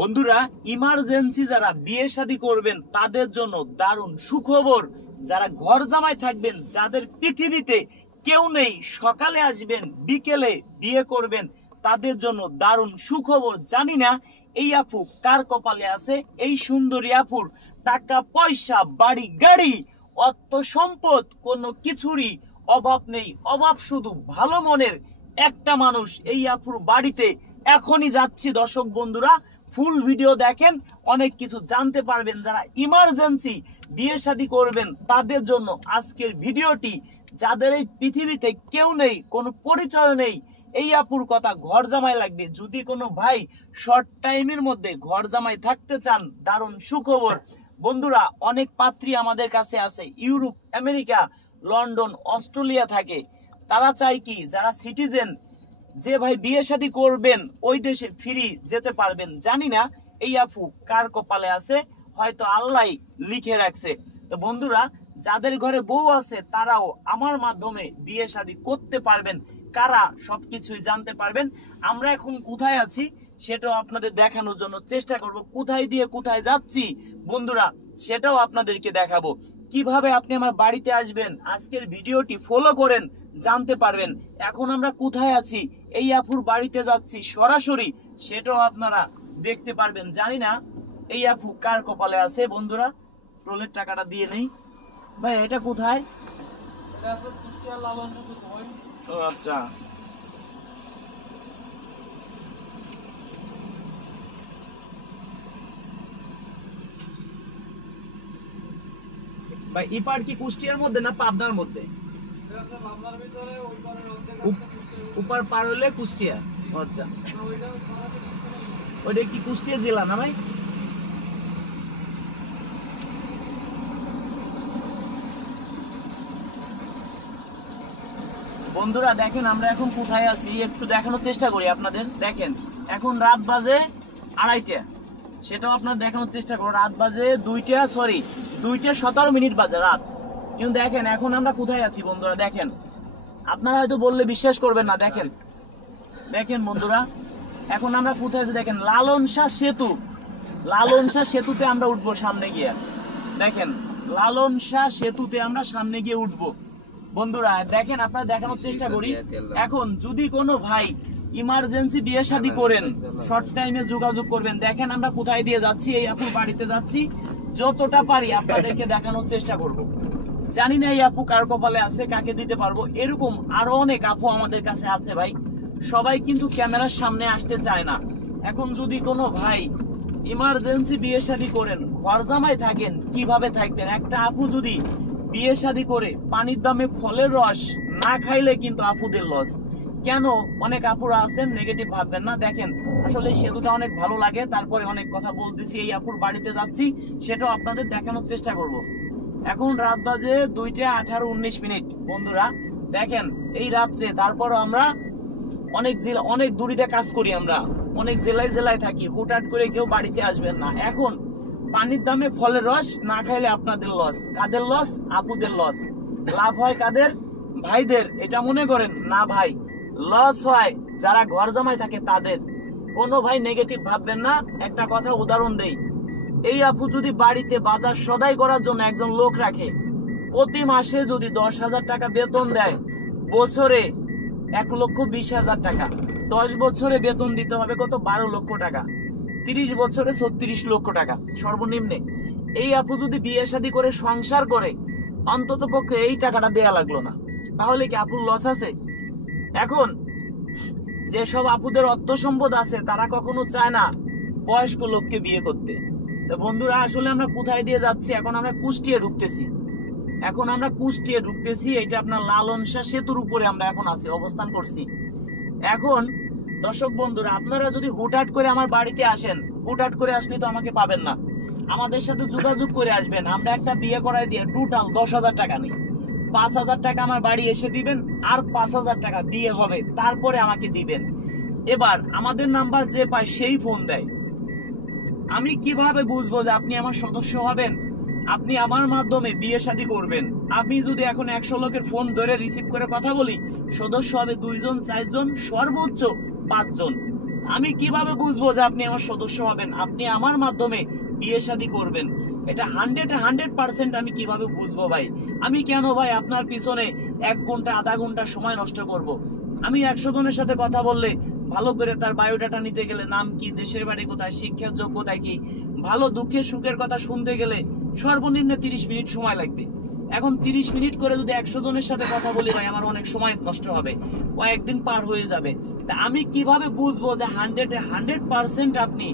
বন্ধুরা, ইমার্জেন্সি যারা বিয়ে শাদী করবেন তাদের জন্য দারুণ সুখবর। যারা ঘর জামাই থাকবেন, যাদের পৃথিবীতে কেউ নেই, সকালে আসবেন বিকেলে বিয়ে করবেন, তাদের জন্য দারুণ সুখবর। জানি না এই আপু কার কপালে আছে। এই সুন্দরী আপুর টাকা পয়সা, বাড়ি গাড়ি, অর্থ সম্পদ কোনো কিছুরই অভাব নেই। অভাব শুধু ভালো মনের একটা মানুষ। এই আপুর বাড়িতে এখনই যাচ্ছি। দর্শক বন্ধুরা, ফুল ভিডিও দেখেন, অনেক কিছু জানতে পারবেন। যারা ইমার্জেন্সি বিয়ে শাদী করবেন তাদের জন্য আজকের ভিডিওটি। যাদের এই পৃথিবীতে কেউ নেই, কোনো পরিচয় নেই, এই আপুর কথা ঘর জামাই লাগবে। যদি কোনো ভাই শর্ট টাইমের মধ্যে ঘর জামাই থাকতে চান, দারুণ সুখবর। বন্ধুরা, অনেক পাত্রী আমাদের কাছে আছে, ইউরোপ, আমেরিকা, লন্ডন, অস্ট্রেলিয়া থাকে। তারা চায় কি, যারা সিটিজেন, যে ভাই বিয়ে শাদী করবেন ওই দেশে ফ্রি যেতে পারবেন। জানি না এই আপু কার কপালে আছে, হয়তো আল্লাহ লিখে রাখছে। তো বন্ধুরা, যাদের ঘরে বউ আছে তারাও আমার মাধ্যমে বিয়ে শাদী করতে পারবেন। কারা, সবকিছুই জানতে পারবেন। আমরা এখন কোথায় আছি সেটাও আপনাদের দেখানোর জন্য চেষ্টা করব। কোথায় দিয়ে কোথায় যাচ্ছি বন্ধুরা, সেটাও আপনাদেরকে দেখাবো। কিভাবে আপনি আমার বাড়িতে আসবেন, আজকের ভিডিওটি ফলো করেন, জানতে পারবেন। এখন আমরা কোথায় আছি, এই আপুর বাড়িতে যাচ্ছি সরাসরি, সেটাও আপনারা দেখতে পারবেন। জানি না এই আপু কার কপালে আছে। বন্ধুরা, টোলের টাকাটা দিয়ে নেই ভাই। এটা কোথায়? ও আচ্ছা, ভাই ইপার কি কুষ্টিয়ার মধ্যে না পাবনার মধ্যে? উপার পার হলে কুষ্টিয়া। আচ্ছা, ওইটা কি কুষ্টিয়া জেলা না ভাই? বন্ধুরা দেখেন, আমরা এখন কোথায় আছি একটু দেখানোর চেষ্টা করি আপনাদের। দেখেন, এখন রাত বাজে 2:30, সেটাও আপনার দেখানোর চেষ্টা করো। রাত বাজে 2:17 বাজে রাত। কিন্তু দেখেন এখন আমরা কোথায় আছি বন্ধুরা। দেখেন, আপনারা হয়তো বললে বিশ্বাস করবেন না। দেখেন দেখেন বন্ধুরা, এখন আমরা কোথায় আছি দেখেন, লালন শাহ সেতু। লালন শাহ সেতুতে আমরা উঠবো সামনে গিয়ে। দেখেন, লালন শাহ সেতুতে আমরা সামনে গিয়ে উঠবো। বন্ধুরা দেখেন, আপনারা দেখানোর চেষ্টা করি। এখন যদি কোনো ভাই ইমার্জেন্সি বিয়ে শাদী করেন, শর্ট টাইমে যোগাযোগ করবেন। দেখেন আমরা কোথায় দিয়ে যাচ্ছি, এই আপুর বাড়িতে যাচ্ছি। যতটা পারি আপনাদেরকে দেখানোর চেষ্টা করব। জানি না এই আপু কার কপালে আছে, কাকে দিতে পারবো। এরকম আরো অনেক আপু আমাদের কাছে আছে ভাই। সবাই কিন্তু ক্যামেরার সামনে আসতে চায় না। এখন যদি কোনো ভাই ইমার্জেন্সি বিয়ে শাদী করেন, ঘর জামাই থাকেন, কিভাবে থাকবেন? একটা আপু যদি বিয়ে শাদী করে পানির দামে ফলের রস না খাইলে কিন্তু আপুদের লস। কেন? অনেক আপুরা আছেন, নেগেটিভ ভাববেন না। দেখেন, আসলে এই সেতুটা অনেক ভালো লাগে। তারপরে অনেক কথা বলতেছি, এই আপুর বাড়িতে যাচ্ছি, সেটাও আপনাদের দেখানোর চেষ্টা করব। এখন রাত বাজে 2:18-19 বন্ধুরা দেখেন, এই রাত্রে তারপরও আমরা অনেক দূরিতে কাজ করি, আমরা অনেক জেলায় জেলায় থাকি। হুটহাট করে কেউ বাড়িতে আসবেন না। এখন পানির দামে ফলের রস না খাইলে আপনাদের লস। কাদের লস? আপুদের লস। লাভ হয় কাদের? ভাইদের। এটা মনে করেন না ভাই, লস হয় যারা ঘর জামাই থাকে তাদের। কোনো ভাই নেগেটিভ ভাববেন না। একটা কথা উদাহরণ দেই, এই আপু যদি বাড়িতে বাজার সদাই করার জন্য একজন লোক রাখে, প্রতি মাসে যদি 10,000 টাকা বেতন দেয়, বছরে 1,20,000 টাকা, 10 বছরে বেতন দিতে হবে কত? 12 লক্ষ টাকা, 30 বছরে 36 লক্ষ টাকা সর্বনিম্নে। এই আপু যদি বিয়ে শাদী করে সংসার করে, অন্তত পক্ষে এই টাকাটা দেয়া লাগলো না, তাহলে কি আপুর লস আছে? এখন যেসব আপুদের অর্থ সম্পদ আছে তারা কখনো চায় না বয়স্ক লোককে বিয়ে করতে। তো বন্ধুরা, আসলে আমরা কোথায় দিয়ে যাচ্ছি? এখন আমরা কুষ্টিয়া ঢুকতেছি। এটা আপনার লালন শাহ সেতুর উপরে আমরা এখন আছি, অবস্থান করছি। এখন দর্শক বন্ধুরা, আপনারা যদি হুটহাট করে আমার বাড়িতে আসেন, হুটহাট করে আসলে তো আমাকে পাবেন না। আমাদের সাথে যোগাযোগ করে আসবেন। আমরা একটা বিয়ে করাই দিয়ে টোটাল 10,000 টাকা নেই। 5,000 টাকা আমার বাড়ি এসে দিবেন, আর 5,000 টাকা বিয়ে হবে, তারপরে আমাকে দিবেন। এবার আমাদের নাম্বার যে পায় সেই ফোন দেয়। আমি কিভাবে বুঝবো যে আপনি আমার সদস্য হবেন? আপনি আমার মাধ্যমে বিয়ে শাদী করবেন। আমি যদি এখন 100 লোকের ফোন ধরে রিসিভ করে কথা বলি, সদস্য হবে 2 জন, 4 জন, সর্বোচ্চ 5 জন। আমি কিভাবে বুঝবো যে আপনি আমার সদস্য হবেন, আপনি আমার মাধ্যমে বিয়ে শাদী করবেন? এটা 100% আমি কিভাবে বুঝবো ভাই? আমি কেন ভাই আপনার পিছনে 1 ঘন্টা আধা ঘন্টা সময় নষ্ট করব? আমি 100 জনের সাথে কথা বললে ভালো করে তার বায়োডাটা নিতে গেলে নাম কি, দেশের বাড়ি কোথায়, শিক্ষার যোগ্যতায় কি, ভালো দুঃখের সুখের কথা শুনতে গেলে সর্বনিম্ন 30 মিনিট সময় লাগবে। এখন 30 মিনিট করে যদি 100 জনের সাথে কথা বলি ভাই, আমার অনেক সময় নষ্ট হবে, কয়েকদিন পার হয়ে যাবে। তা আমি কিভাবে বুঝবো যে 100% আপনি